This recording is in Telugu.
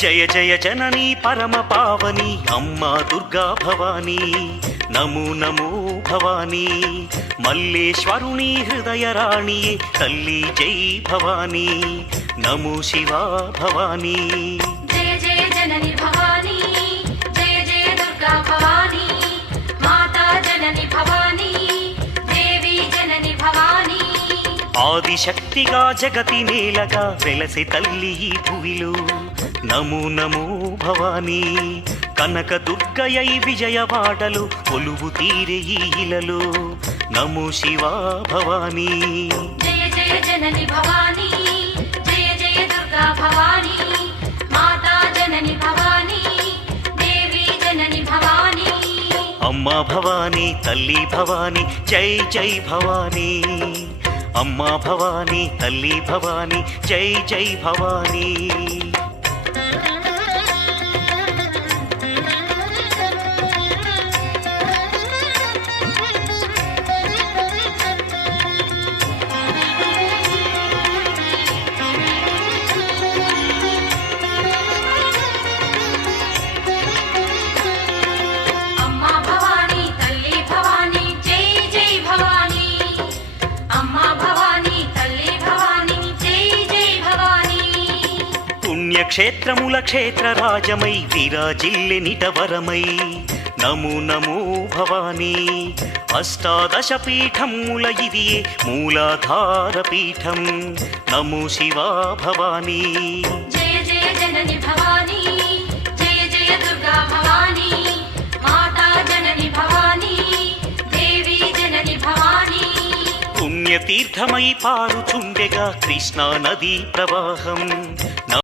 జయ జయ జననీ పరమ పావని అమ్మా దుర్గా భవానీ నమో నమో భవానీ మల్లేశ్వరుని హృదయ రాణియే తల్లి జై భవానీ నమో శివా భవానీ జయ జయ జనని భవానీ జయ జయ దుర్గా భవానీ మాతా జనని భవానీ దేవి జనని భవానీ ఆదిశక్తిగా జగతి నేలగా వెలసి తల్లి ఈ భువిలో నమో నమో భవానీ కనక దుర్గయై విజయవాడలు కొలువు తీరే ఈ ఇలలో నమో శివా భవానీ జయ జయ జనని భవానీ జయ జయ దుర్గా భవానీ మాతా జనని భవానీ దేవి జనని భవానీ అమ్మా భవానీ తల్లి భవానీ జై జై భవానీ అమ్మా భవానీ తల్లి భవానీ జై జై భవానీ అమ్మా భవానీ తల్లి భవానీ జై జై భవానీ అమ్మా భవానీ తల్లి భవానీ జై జై భవానీ పుణ్యక్షేత్రముల క్షేత్రరాజమై విరాజిల్లె నిటవరమై నమో నమో భవానీ అష్టాదశ పీఠముల ఇదియే మూలాధార పీఠం నమో శివా భవానీ జయ జయ జనని భవానీ జయ జయ దుర్గా భవానీ మాతా జనని భవానీ దేవి జనని భవానీ పుణ్యతీర్థమై పారుచుండెగా కృష్ణా నదీ ప్రవాహం